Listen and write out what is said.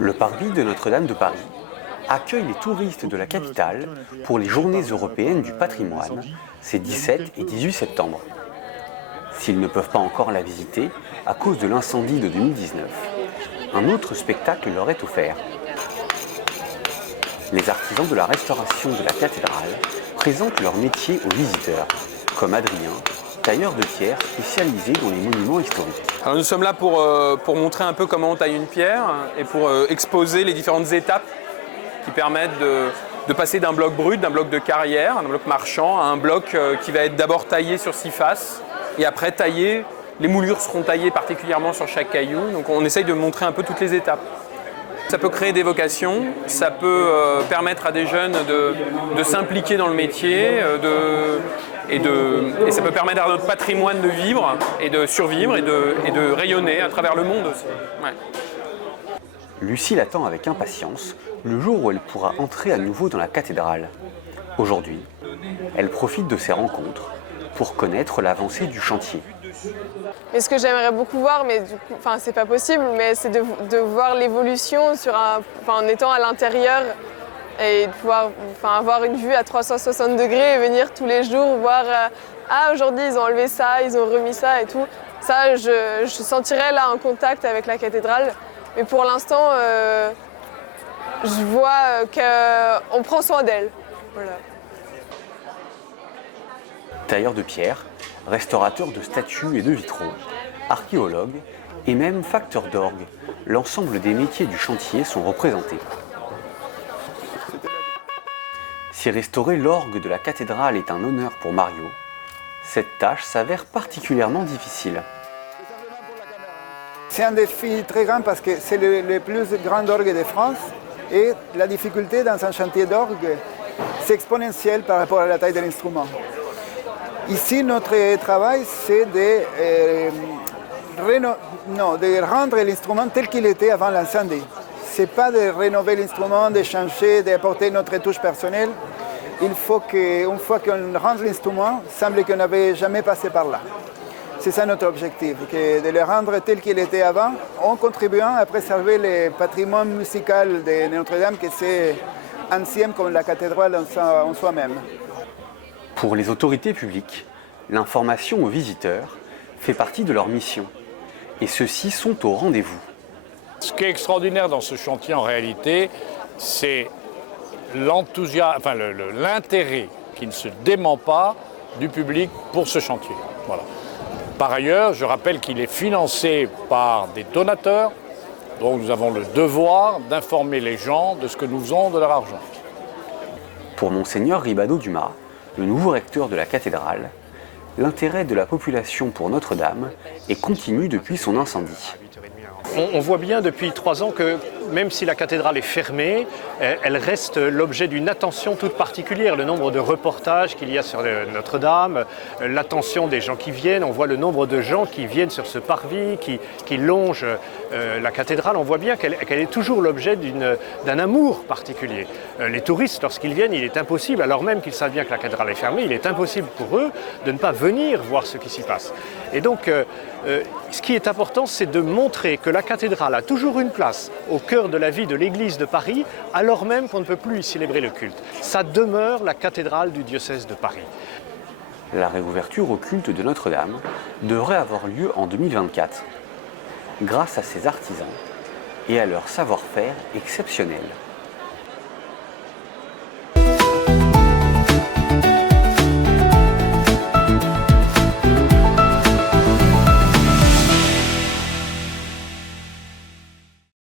Le parvis de Notre-Dame de Paris accueille les touristes de la capitale pour les Journées européennes du patrimoine, ces 17 et 18 septembre. S'ils ne peuvent pas encore la visiter à cause de l'incendie de 2019, un autre spectacle leur est offert. Les artisans de la restauration de la cathédrale présentent leur métier aux visiteurs, comme Adrien, tailleur de pierre spécialisé dans les monuments historiques. Alors nous sommes là pour montrer un peu comment on taille une pierre et pour exposer les différentes étapes qui permettent de passer d'un bloc brut, d'un bloc de carrière, d'un bloc marchand, à un bloc qui va être d'abord taillé sur 6 faces et après taillé. Les moulures seront taillées particulièrement sur chaque caillou, donc on essaye de montrer un peu toutes les étapes. Ça peut créer des vocations, ça peut permettre à des jeunes de s'impliquer dans le métier, et ça peut permettre à notre patrimoine de vivre et de survivre et de rayonner à travers le monde aussi. Ouais. Lucille attend avec impatience le jour où elle pourra entrer à nouveau dans la cathédrale. Aujourd'hui, elle profite de ces rencontres pour connaître l'avancée du chantier. Mais ce que j'aimerais beaucoup voir, mais du coup, c'est pas possible, mais c'est de voir l'évolution en étant à l'intérieur et de pouvoir avoir une vue à 360 degrés et venir tous les jours voir aujourd'hui ils ont enlevé ça, ils ont remis ça et tout. Ça, je sentirais là un contact avec la cathédrale, mais pour l'instant, je vois qu'on prend soin d'elle. Voilà. Tailleur de pierre, restaurateur de statues et de vitraux, archéologue et même facteur d'orgue, l'ensemble des métiers du chantier sont représentés. Si restaurer l'orgue de la cathédrale est un honneur pour Mario, cette tâche s'avère particulièrement difficile. C'est un défi très grand parce que c'est le plus grand orgue de France et la difficulté dans un chantier d'orgue, c'est exponentiel par rapport à la taille de l'instrument. Ici, notre travail, c'est de rendre l'instrument tel qu'il était avant l'incendie. Ce n'est pas de rénover l'instrument, de changer, d'apporter notre touche personnelle. Il faut qu'une fois qu'on range l'instrument, il semble qu'on n'avait jamais passé par là. C'est ça notre objectif, de le rendre tel qu'il était avant, en contribuant à préserver le patrimoine musical de Notre-Dame, qui c'est ancien comme la cathédrale en soi-même. Pour les autorités publiques, l'information aux visiteurs fait partie de leur mission, et ceux-ci sont au rendez-vous. Ce qui est extraordinaire dans ce chantier en réalité, c'est l'enthousiasme, l'intérêt qui ne se dément pas du public pour ce chantier. Voilà. Par ailleurs, je rappelle qu'il est financé par des donateurs, donc nous avons le devoir d'informer les gens de ce que nous faisons de leur argent. Pour Monseigneur Ribado-Dumas, le nouveau recteur de la cathédrale, l'intérêt de la population pour Notre-Dame est continu depuis son incendie. On voit bien depuis 3 ans que même si la cathédrale est fermée, elle reste l'objet d'une attention toute particulière. Le nombre de reportages qu'il y a sur Notre-Dame, l'attention des gens qui viennent, on voit le nombre de gens qui viennent sur ce parvis, qui longent la cathédrale. On voit bien qu'elle est toujours l'objet d'un amour particulier. Les touristes, lorsqu'ils viennent, il est impossible, alors même qu'ils savent bien que la cathédrale est fermée, il est impossible pour eux de ne pas venir voir ce qui s'y passe. Et donc, ce qui est important, c'est de montrer que la cathédrale a toujours une place au cœur de la vie de l'Église de Paris, alors même qu'on ne peut plus y célébrer le culte. Ça demeure la cathédrale du diocèse de Paris. La réouverture au culte de Notre-Dame devrait avoir lieu en 2024, grâce à ses artisans et à leur savoir-faire exceptionnel.